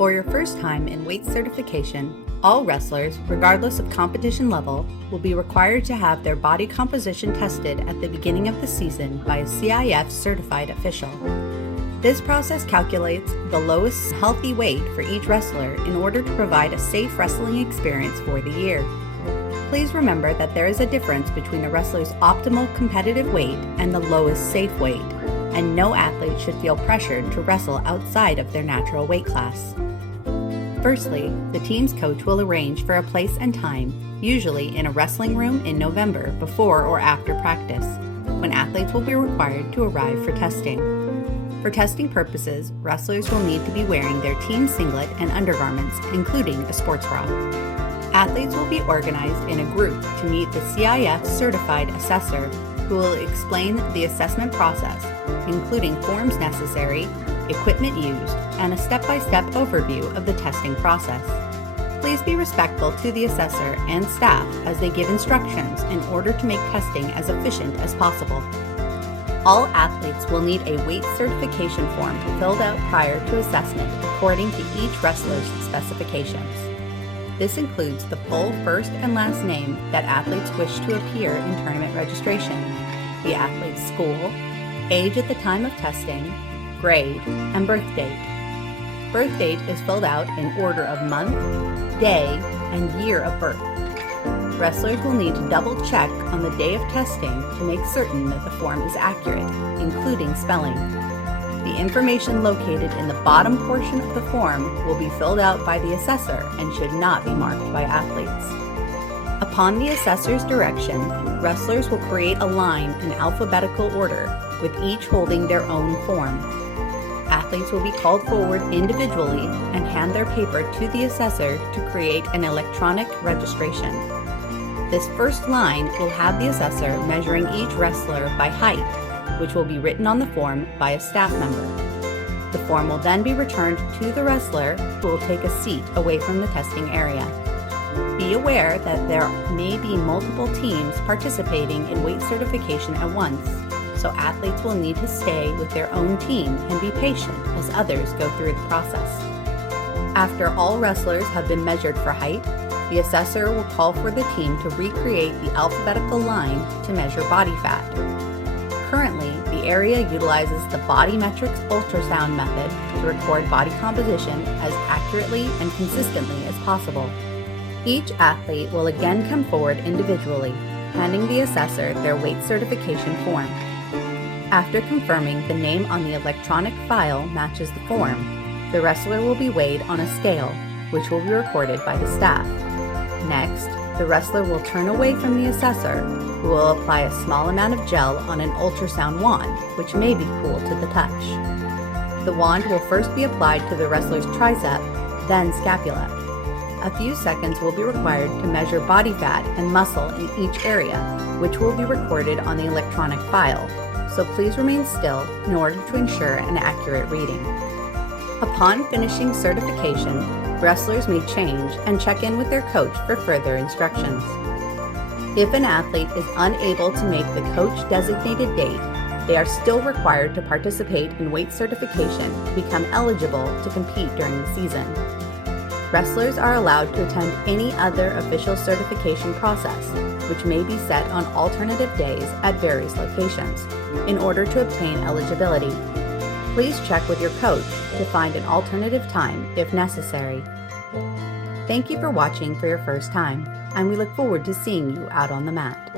For your first time in weight certification, all wrestlers, regardless of competition level, will be required to have their body composition tested at the beginning of the season by a CIF certified official. This process calculates the lowest healthy weight for each wrestler in order to provide a safe wrestling experience for the year. Please remember that there is a difference between a wrestler's optimal competitive weight and the lowest safe weight, and no athlete should feel pressured to wrestle outside of their natural weight class. Firstly, the team's coach will arrange for a place and time, usually in a wrestling room in November before or after practice, when athletes will be required to arrive for testing. For testing purposes, wrestlers will need to be wearing their team singlet and undergarments, including a sports bra. Athletes will be organized in a group to meet the CIF certified assessor who will explain the assessment process, including forms necessary, equipment used, and a step-by-step overview of the testing process. Please be respectful to the assessor and staff as they give instructions in order to make testing as efficient as possible. All athletes will need a weight certification form filled out prior to assessment according to each wrestler's specifications. This includes the full first and last name that athletes wish to appear in tournament registration, the athlete's school, age at the time of testing, grade, and birth date. Birth date is filled out in order of month, day, and year of birth. Wrestlers will need to double check on the day of testing to make certain that the form is accurate, including spelling. The information located in the bottom portion of the form will be filled out by the assessor and should not be marked by athletes. Upon the assessor's direction, wrestlers will create a line in alphabetical order, with each holding their own form. Athletes will be called forward individually and hand their paper to the assessor to create an electronic registration. This first line will have the assessor measuring each wrestler by height, which will be written on the form by a staff member. The form will then be returned to the wrestler, who will take a seat away from the testing area. Be aware that there may be multiple teams participating in weight certification at once, so athletes will need to stay with their own team and be patient as others go through the process. After all wrestlers have been measured for height, the assessor will call for the team to recreate the alphabetical line to measure body fat. Currently, the area utilizes the BodyMetrics ultrasound method to record body composition as accurately and consistently as possible. Each athlete will again come forward individually, handing the assessor their weight certification form. After confirming the name on the electronic file matches the form, the wrestler will be weighed on a scale, which will be recorded by the staff. Next, the wrestler will turn away from the assessor, who will apply a small amount of gel on an ultrasound wand, which may be cool to the touch. The wand will first be applied to the wrestler's tricep, then scapula. A few seconds will be required to measure body fat and muscle in each area, which will be recorded on the electronic file, so please remain still in order to ensure an accurate reading. Upon finishing certification, wrestlers may change and check in with their coach for further instructions. If an athlete is unable to make the coach-designated date, they are still required to participate in weight certification to become eligible to compete during the season. Wrestlers are allowed to attend any other official certification process, which may be set on alternative days at various locations, in order to obtain eligibility. Please check with your coach to find an alternative time if necessary. Thank you for watching for your first time, and we look forward to seeing you out on the mat.